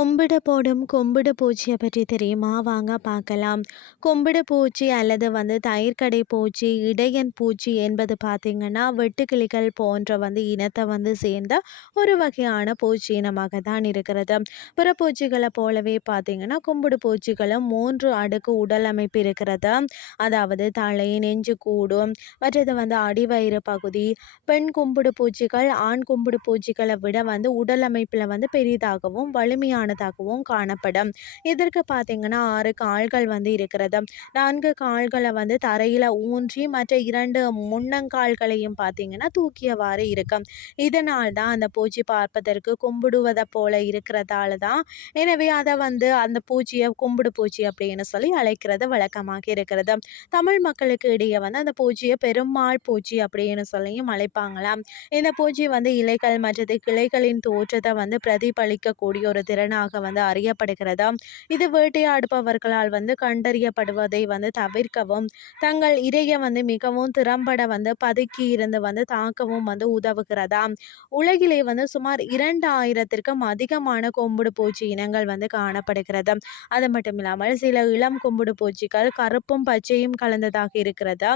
போடும் கொம்பிட பூச்சியை பற்றி தெரியுமா? வாங்க பார்க்கலாம். கொம்பிட பூச்சி அல்லது வந்து தயிர்கடை பூச்சி இடையன் பூச்சி என்பது பார்த்திங்கன்னா வெட்டுக்கிளிகள் போன்ற வந்து இனத்தை வந்து சேர்ந்த ஒரு வகையான பூச்சி இனமாக தான் இருக்கிறது. புறப்பூச்சிகளை போலவே பார்த்திங்கன்னா கொம்பிடு பூச்சிகளும் மூன்று அடுக்கு உடல் அமைப்பு இருக்கிறது. அதாவது தலை நெஞ்சு கூடும். மற்றது வந்து அடிவயிறு பகுதி. பெண் கும்பிடு பூச்சிகள் ஆண் கும்பிடு பூச்சிகளை விட வந்து உடல் அமைப்பில் வந்து பெரிதாகவும் வலிமையானதாகவும் காணப்படும். இதற்கு பார்த்தீங்கன்னா ஆறு கால்கள் வந்து இருக்கிறது. நான்கு கால்களை வந்து தரையில் ஊன்றி மற்ற இரண்டு முன்னங்கால்களையும் பார்த்தீங்கன்னா தூக்கியவாறு இருக்கும். இதனால் தான் அந்த பூச்சி பார்ப்பதற்கு கும்பிடுவதை போல இருக்கிறதால தான் எனவே அதை வந்து அந்த பூச்சியை கும்பிடு பூச்சி அப்படின்னு சொல்லி அழைக்கிறது வழக்கமாக இருக்கிறது. தமிழ் மக்களுக்கு இடையே வந்து அந்த பூச்சியை பெருமாள் பூச்சி அப்படின்னு சொல்லியும் அழைப்பாங்களாம். இந்த பூச்சி வந்து இலைகள் மற்றது கிளைகளின் தோற்றத்தை வந்து பிரதிபலிக்கக்கூடிய ஒரு பிரச்சனையாக வந்து அறியப்படுகிறது? இது வேட்டையாடுபவர்களால் வந்து கண்டறியப்படுவதை வந்து தவிர்க்கவும் தங்கள் இரையை வந்து மிகவும் திறம்பட வந்து பதுக்கி இருந்து வந்து தாக்கவும் வந்து உதவுகிறதா? உலகிலே வந்து சுமார் இரண்டு ஆயிரத்திற்கும் அதிகமான கொம்புடு பூச்சி இனங்கள் வந்து காணப்படுகிறது. அது மட்டும் இல்லாமல் சில இளம் கொம்புடு பூச்சிகள் கருப்பும் பச்சையும் கலந்ததாக இருக்கிறது?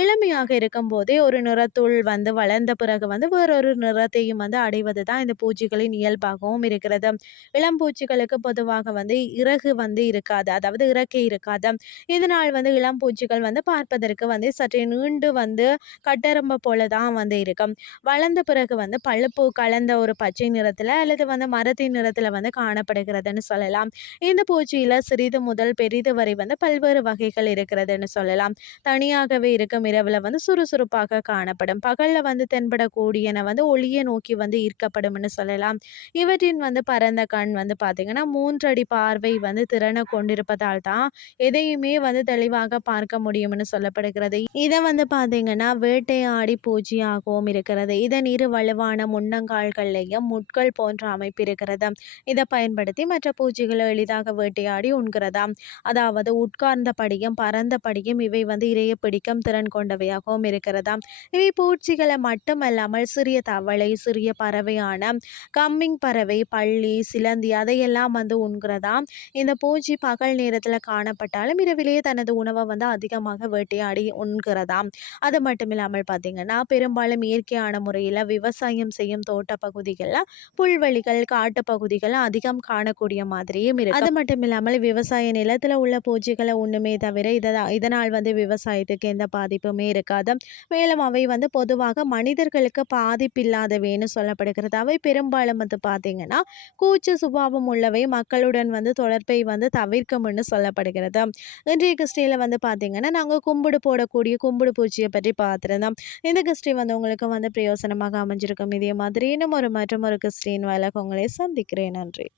இளமையாக இருக்கும் போதே ஒரு நிறத்துள் வந்து வளர்ந்த பிறகு வந்து வேறொரு நிறத்தையும் வந்து அடைவது தான் இந்த பூச்சிகளின் இயல்பாகவும் இருக்கிறது. இளம் பூச்சிகளுக்கு பொதுவாக வந்து இறகு வந்து இருக்காது. அதாவது இறக்கை இருக்காது. இதனால் வந்து இளம் பூச்சிகள் வந்து பார்ப்பதற்கு வந்து சற்றே நீண்டு வந்து கட்டரம்ப போல தான் வந்து இருக்கும். வளர்ந்த பிறகு வந்து பழுப்பு கலந்த ஒரு பச்சை நிறத்தில் அல்லது வந்து மரத்தின் நிறத்தில் வந்து காணப்படுகிறதுன்னு சொல்லலாம். இந்த பூச்சியில் சிறிது முதல் பெரிது வரை வந்து பல்வேறு வகைகள் இருக்கிறதுன்னு சொல்லலாம். தனியாகவே இருக்கும் இரவில் வந்து சுறுசுறுப்பாக காணப்படும். பகலில் வந்து தென்படக்கூடியன வந்து ஒளியை நோக்கி வந்து ஈர்க்கப்படும்னு சொல்லலாம். இவற்றின் வந்து பரந்த கண் வந்து பார்த்திங்கன்னா மூன்றடி பார்வை வந்து திறனை கொண்டிருப்பதால் தான் எதையுமே வந்து தெளிவாக பார்க்க முடியும்னு சொல்லப்படுகிறது. இதை வந்து பார்த்திங்கன்னா வேட்டையாடி பூச்சியாகவும் இருக்கிறது. இதன் இரு வலுவான முன்னங்கால்கள்லையும் முட்கள் போன்ற அமைப்பு இருக்கிறது. இதை பயன்படுத்தி மற்ற பூச்சிகளை எளிதாக வேட்டையாடி உண்கிறதா அதாவது உட்கார்ந்தபடியும் பறந்தபடியும் இவை வந்து இறைய பிடிக்கும் திறன் கொண்டவையாகவும் இருக்கிறதா இவை பூச்சிகளை மட்டுமல்லாமல் சிறிய தவளை சிறிய பறவையான கம்மிங் பறவை பள்ளி சிலந்தி அதையெல்லாம் வந்து உண்கிறதா? இந்த பூச்சி பகல் நேரத்தில் காணப்பட்டாலும் இரவிலேயே தனது உணவை வந்து அதிகமாக வேட்டையாடி உண்கிறதாம் அது மட்டும் இல்லாமல் பார்த்தீங்கன்னா பெரும்பாலும் இயற்கையான முறையில் விவசாயம் செய்யும் தோட்ட பகுதிகளில் புல்வெளிகள் காட்டு பகுதிகள் அதிகம் காணக்கூடிய மாதிரியும் இருக்கு. அது மட்டும் இல்லாமல் விவசாய நிலத்தில் உள்ள பூச்சிகளை ஒன்றுமே தவிர இதை இதனால் வந்து விவசாயத்துக்கு எந்த பாதிப்புமே இருக்காது. மேலும் அவை வந்து பொதுவாக மனிதர்களுக்கு பாதிப்பில்லாதவைன்னு சொல்லப்படுகிறது. அவை பெரும்பாலும் வந்து பார்த்தீங்கன்னா கூச்ச சுபாவம் உள்ளவை மக்களுடன் வந்து தொடர்பை வந்து தவிர்க்கும்னு சொல்லப்படுகிறது. இன்றைய கிறிஸ்டியில் வந்து பார்த்தீங்கன்னா நாங்கள் கும்பிடு போடக்கூடிய கும்பிடு பூச்சியை பற்றி பார்த்துருந்தோம் இந்த கிறிஸ்டி வந்து உங்களுக்கு வந்து பிரயோசனமாக அமைஞ்சிருக்கும். இதே மாதிரி இன்னும் ஒரு மற்றும் ஒரு கிறிஸ்டின் வேலை உங்களை சந்திக்கிறேன். நன்றி.